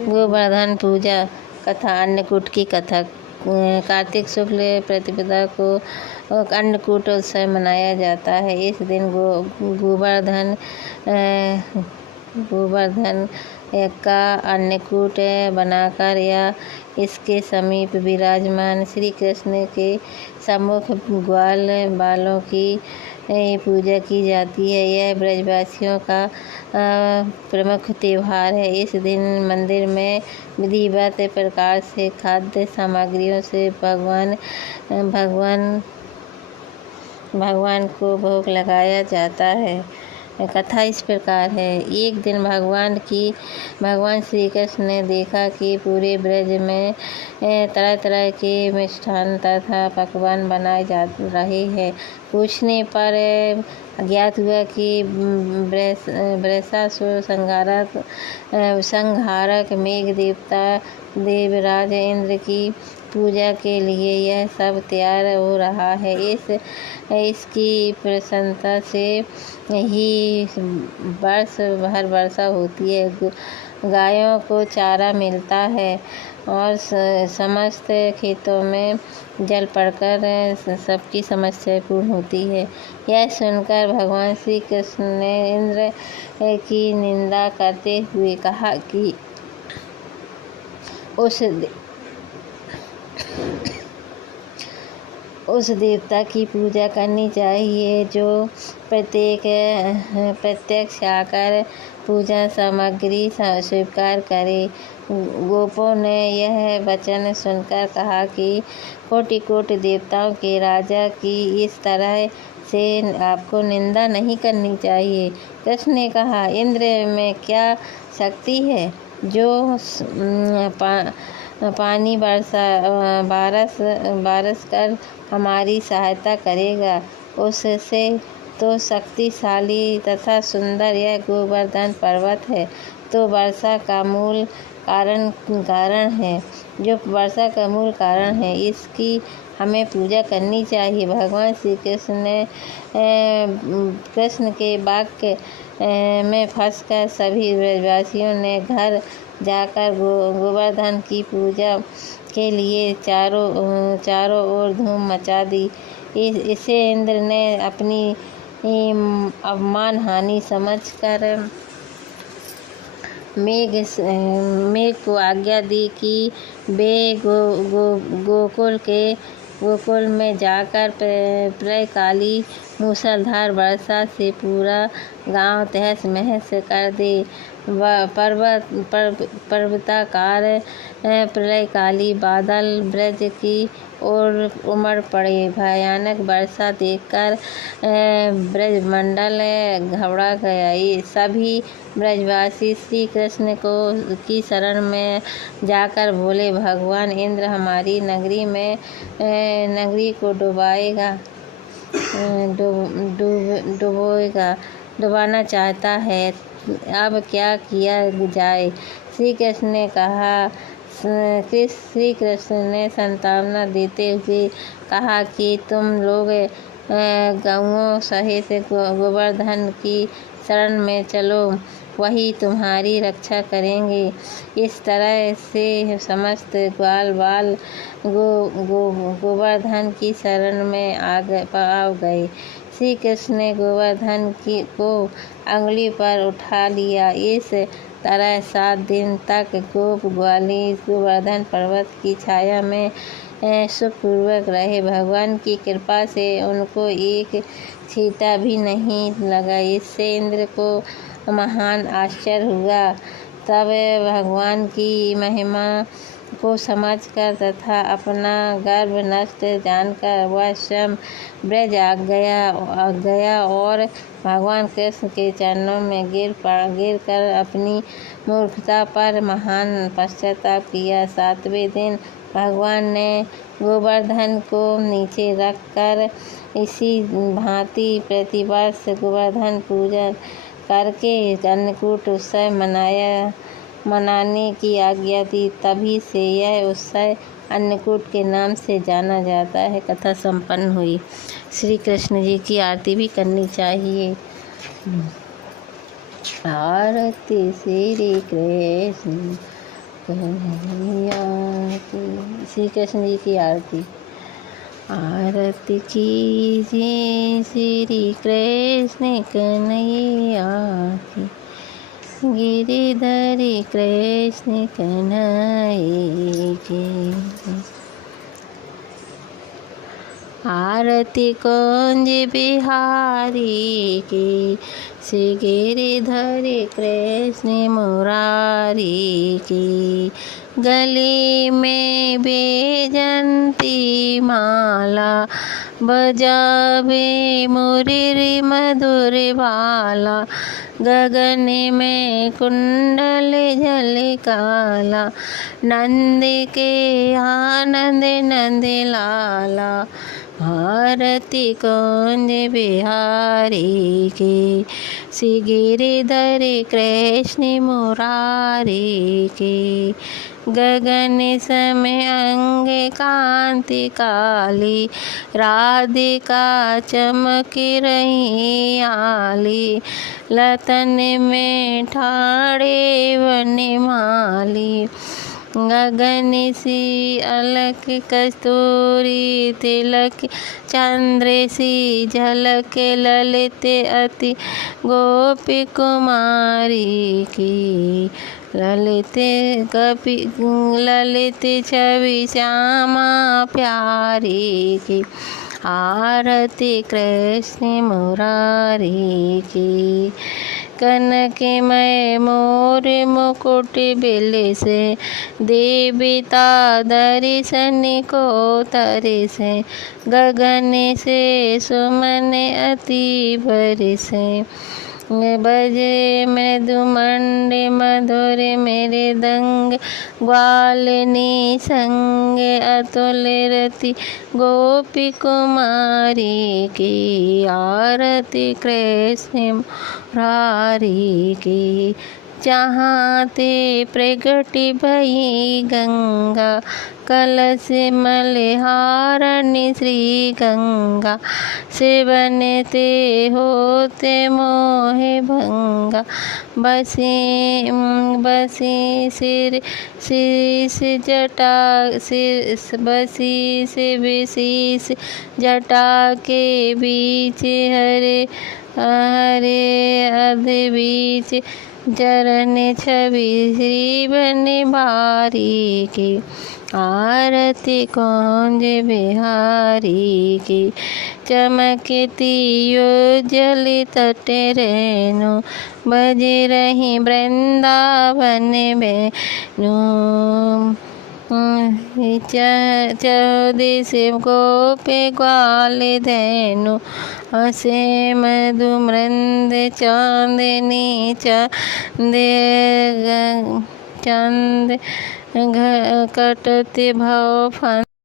गोवर्धन पूजा कथा। अन्नकूट की कथा। कार्तिक शुक्ल प्रतिपदा को अन्नकूट उत्सव मनाया जाता है। इस दिन गोवर्धन का अन्नकूट बनाकर या इसके समीप विराजमान श्री कृष्ण के सम्मुख ग्वाल बालों की पूजा की जाती है। यह ब्रजवासियों का प्रमुख त्योहार है। इस दिन मंदिर में विधिवत प्रकार से खाद्य सामग्रियों से भगवान को भोग लगाया जाता है। कथा इस प्रकार है। एक दिन भगवान श्री कृष्ण ने देखा कि पूरे ब्रज में तरह तरह के मिष्ठान तथा पकवान बनाए जा रहे हैं। पूछने पर ज्ञात हुआ कि वृषासुर संहारक मेघ देवता देवराज इंद्र की पूजा के लिए यह सब तैयार हो रहा है। इसकी प्रसन्नता से ही हर वर्षा होती है। गायों को चारा मिलता है और समस्त खेतों में जल पड़कर सबकी समस्या पूर्ण होती है। यह सुनकर भगवान श्री कृष्ण ने इंद्र की निंदा करते हुए कहा कि उस देवता की पूजा करनी चाहिए जो प्रत्यक्ष आकर पूजा सामग्री स्वीकार करे। गोपों ने यह वचन सुनकर कहा कि कोटि कोटि देवताओं के राजा की इस तरह से आपको निंदा नहीं करनी चाहिए। कृष्ण ने कहा, इंद्र में क्या शक्ति है जो पानी बारस कर हमारी सहायता करेगा। उससे तो शक्तिशाली तथा सुंदर यह गोवर्धन पर्वत है तो वर्षा का मूल कारण है जो वर्षा का मूल कारण है। इसकी हमें पूजा करनी चाहिए। भगवान श्री कृष्ण के वाक्य में फंसकर सभी ब्रजवासियों ने घर जाकर गोवर्धन की पूजा के लिए चारों ओर धूम मचा दी। इसे इंद्र ने अपनी अवमान हानि समझकर मेघ को आज्ञा दी कि वे गोकुल में जाकर प्रलयकाली मूसलधार वर्षा से पूरा गांव तहस महस कर दे। पर्वताकार प्रलयकाली बादल ब्रज की ओर उमड़ पड़े। भयानक वर्षा देखकर ब्रजमंडल घबरा गया। ये ब्रजवासी श्री कृष्ण की शरण में जाकर बोले, भगवान इंद्र हमारी नगरी को डुबाना चाहता है। अब क्या किया जाए? श्री कृष्ण ने सांत्वना देते हुए कहा कि तुम लोग गौओं सहित गोवर्धन की शरण में चलो, वही तुम्हारी रक्षा करेंगे। इस तरह से समस्त ग्वाल बाल गोवर्धन की शरण में आ गए। श्री कृष्ण ने गोवर्धन को अंगुली पर उठा लिया। इस तरह 7 दिन तक गोप ग्वाली गोवर्धन पर्वत की छाया में सुखपूर्वक रहे। भगवान की कृपा से उनको एक छींटा भी नहीं लगा। इससे इंद्र को महान आश्चर्य हुआ। तब भगवान की महिमा को समझकर तथा अपना गर्व नष्ट जानकर वह स्वयं ब्रज आ गया और भगवान कृष्ण के चरणों में गिर कर अपनी मूर्खता पर महान पश्चाताप किया। 7वें दिन भगवान ने गोवर्धन को नीचे रख कर इसी भांति प्रतिवर्ष गोवर्धन पूजन करके अन्नकूट उत्सव मनाने की आज्ञा दी। तभी से यह उत्सव अन्नकूट के नाम से जाना जाता है। कथा संपन्न हुई। श्री कृष्ण जी की आरती भी करनी चाहिए। आरती श्री कृष्ण कन्हैया की। श्री कृष्ण जी की आरती। आरती कीजिए श्री कृष्ण कन्हैया की, गिरिधर कृष्ण कन्हैया की। आरती कुंज बिहारी की, श्री गिरिधर कृष्ण मुरारी की। गले में बैजंती माला, बजावे मुरली मधुर बाला। गगन में कुंडल झलकाला, नंद के आनंद नंद लाला। आरती कुंज बिहारी की, श्री गिरिधर कृष्ण मुरारी की। गगन सम अंग कांति काली, राधिका चमक रही आली। लतन में ठाड़े वनमाली, गगन सी अलक कस्तूरी तिलक। चंद्र सी झलक ललित अति गोपी कुमारी की। ललित छवि श्यामा प्यारी की। आरती कृष्ण मुरारी की। कनकमय मोर मुकुट बिल से, देवता दर्शन को तरसे। गगन से सुमन अति बरसे, बजे मृदुमंड मधुर मृदंग। ग्वालिनी संग अतुल रति गोपी कुमारी की। आरती कृष्ण मुरारी की। जहाँ ते प्रगट भई गंगा, कलश मलहारणी श्री गंगा। सेवन ते होते मोहे भंगा, बसी सिर शीश जटा बसी से विशीष जटा के बीच। हरे हरे अध बीच, चरण छवि श्री बनवारी की। आरती कुंज बिहारी की। चमकती उज्जल तट रेणु, बज रही वृंदावन बेणु। चौदिस गोप ग्वाल धेनु, हसे मधु मृंद चांदनी चंद कटत भव फन।